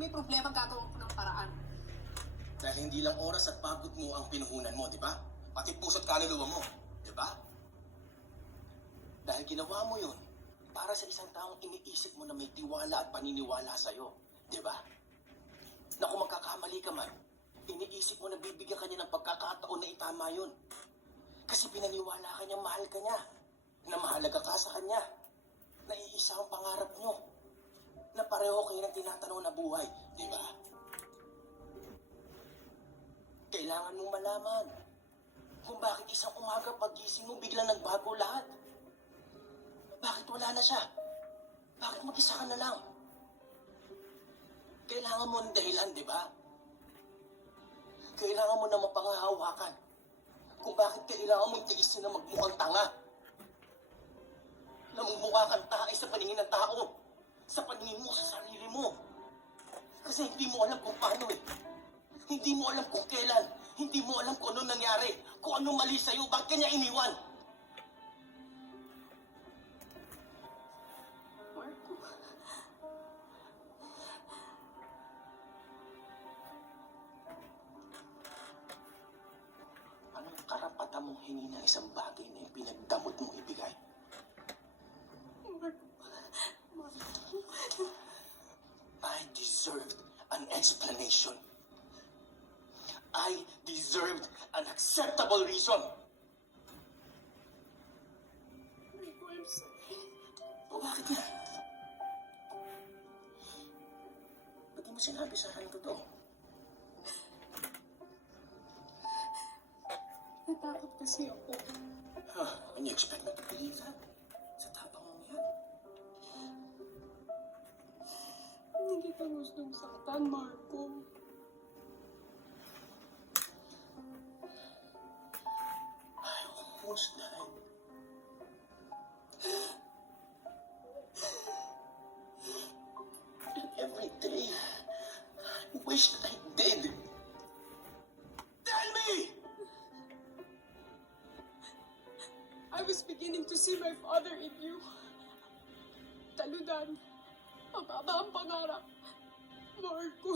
Kung may problema, gagawin ko ng paraan. Dahil hindi lang oras at pagod mo ang pinuhunan mo, di ba? Pati puso't kaluluwa mo, di ba? Dahil ginawa mo yun para sa isang taong iniisip mo na may tiwala at paniniwala sa'yo, di ba? Na kung magkakamali ka man, iniisip mo na bibigyan ka niya ng pagkakataon na itama yun. Kasi pinaniwala ka niya, mahal ka niya, na mahalaga ka sa kanya, na iisa ang pangarap niyo, na pareho kayo ng tinatanong na buhay, di ba? Kailangan mong malaman kung bakit isang umaga pagising mo biglang nagbago lahat. Bakit wala na siya? Bakit mag-isa ka na lang? Kailangan mo ng dahilan, di ba? Kailangan mo na mapangahawakan kung bakit kailangan mong tiisin na magmukhang tanga. Na magmukha kang tae sa paningin ng tao. Sa paningin mo, sa sarili mo. Kasi hindi mo alam kung paano eh. Hindi mo alam kung kailan. Hindi mo alam kung ano nangyari. Kung anong mali sa'yo. Bakit kanya iniwan? Marco. Anong karapatan mong hingi ng isang bagay na yung pinagdamot mong ibigay? I deserved an explanation. I deserved an acceptable reason. Marco, I'm sorry. O bakit nga? Ba't di mo sinabi sa akin ang totoo? Natakot kasi ako. And you expect me to believe that? Sa tapang mong yan? Hindi kita gustong saktan, Marco. I almost died. And every day, I wished I did. Tell me! I was beginning to see my father in you. Talunan. Mababa ang pangarap. Marco.